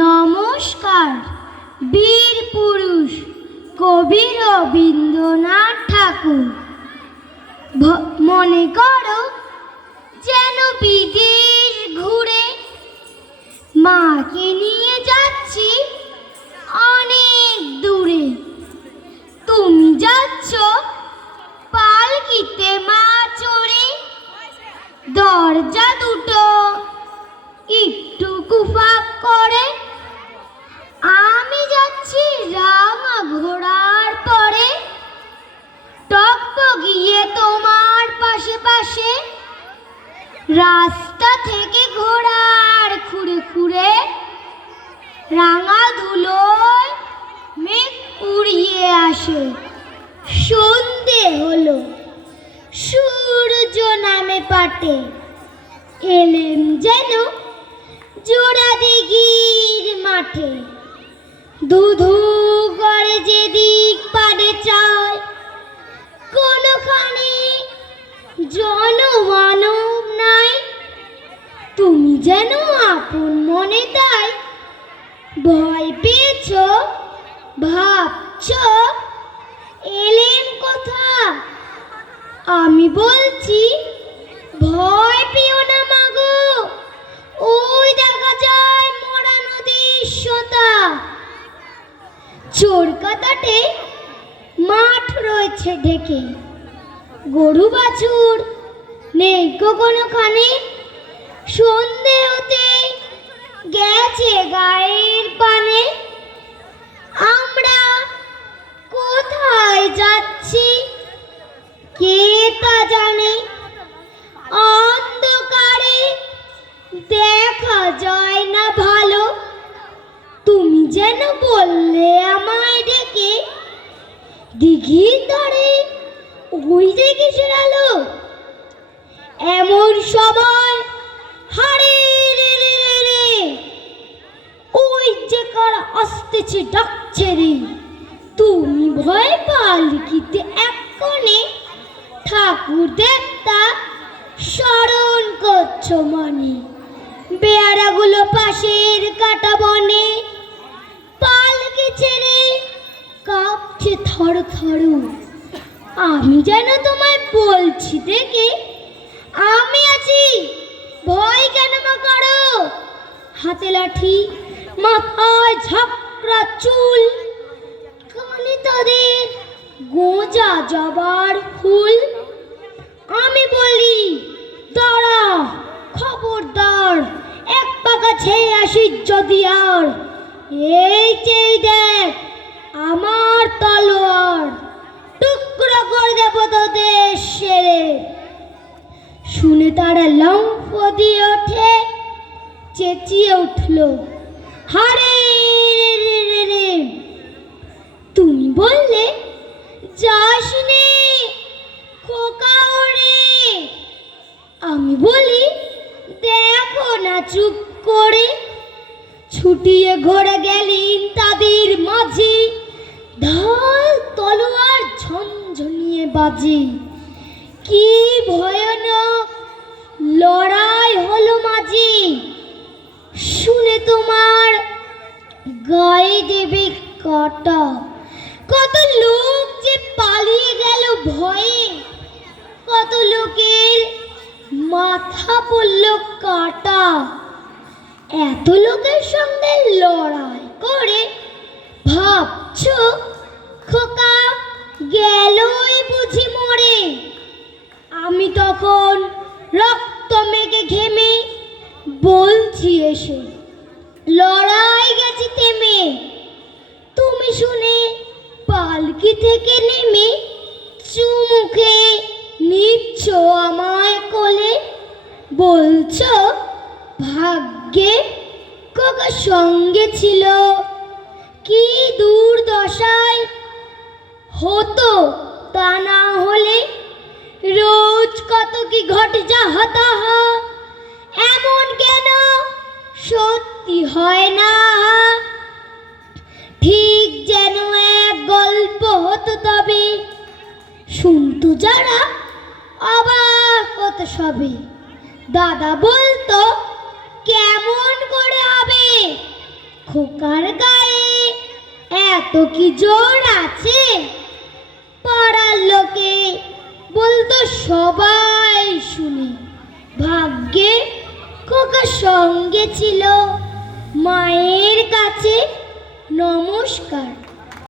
নমস্কার। বীর পুরুষ কবি রবীন্দ্রনাথ ঠাকুর। মনে করো যেন বিদেশ ঘুরে মাকে নিয়ে যাচ্ছি অনেক দূরে। তুমি যাচ্ছ পালকিতে মা চড়ে, দরজা দুটো একটু কুফাক করে। আমি যাচ্ছি রাঙা ঘোড়ার পরে, টকবগিয়ে তোমার পাশে পাশে। রাস্তা থেকে ঘোড়ার খুঁড়ে খুঁড়ে রাঙা ধুলোয় মেঘ উড়িয়ে আসে। সন্ধে হলো, সূর্য নামে পাটে। এলেম যেন জোড়া দিঘির মাঠে। ধুধু করে যেদিক পানে চায়, কোনখানে জনমানব নাই। তুমি যেন আপন মনে তাই ভয় পেয়েছ, ভাবছ এলেম কোথা। আমি বলছি ভয় পেও না মাগো, ওই দেখা যায় মরা নদীর সোতা। চোরকাটাতে মাঠ রয়েছে ঢেকে, গরু বাছুর নেই কোনোখানে। সন্ধে হতে গেছে গায়ের পানে। আমরা কোথায় যাচ্ছি কে তা জানে। অন্ধকারে দেখা যায় না ভালো। তুমি যেন বললে আমায় ডেকে, দিঘির ধারে ওই যে কিসের আলো। এমন সময় হারে রে রে রে রে, ওই যে কারা আসতেছে ডাকছে রে। তুমি ভয় পালকিতে এক কোণে ঠাকুর দেবতা স্মরণ করছো মনে। বেয়ারাগুলো পাশের কাটা বনে, পালকি ছেড়ে কাঁপছে থর থর। আমি যেন তোমায় বলছি দেখে, আমি আছি, ভয় কেন বা করো। হাতে লাঠি, মাথায় ঝাঁকড়া চুল, কানে তাদের গোঁজা জবার ফুল। আমি বলি দাঁড়া, খবরদার, এক পাকা ছেয়ে আসি যদি আর। এই চেয়ে দেখ আমার তলোয়ার, টুকরো করে দেব তোদের সেরে। শুনে তারা লম্ফ দিয়ে ওঠে, চেঁচিয়ে উঠল হারে রে রে রে রে। তুমি বললে যাস নে খোকা ওরে। আমি বলি দেখো না চুপ করে। ছুটিয়ে ঘোড়া গেলেন তাদের মাঝে, ঢাল তলোয়ার ঝনঝনিয়ে বাজে। কি ভয়ানক লড়াই হলো মাঝে। শুনে তোমার গায়ে দেবে কাটা। কত লোক যে পালিয়ে গেল ভয়ে, কত লোকের মাথা পড়ল কাটা। এত লোকের সঙ্গে লড়াই করে ভাবছ খোকা গেলই বুঝি মরে। আমি তখন রক্ত মেঘে ঘেমে বলছি এসে, লড়াই গেছি থেমে। তুমি শুনে পালকি থেকে নেমে চুমুখে নিচ্ছ আমায় কোলে। বলছো ভাগ্যে খোকা সঙ্গে ছিল, কি দুর্দশায় হতো তা না হলে। রোজ কত কি ঘটে যা হতাহ, এমন কেন সত্যি হয় না। ঠিক যেন এক গল্প হতো তবে, শুনতো যারা অবাক হতো সবে। দাদা বলতো কেমন খোকার গায়ে এত কি জোর আছে, পাড়ার লোকে বলতো সবাই শুনে। ভাগ্যে খোকা সঙ্গে ছিল, মায়ের কাছে নমস্কার।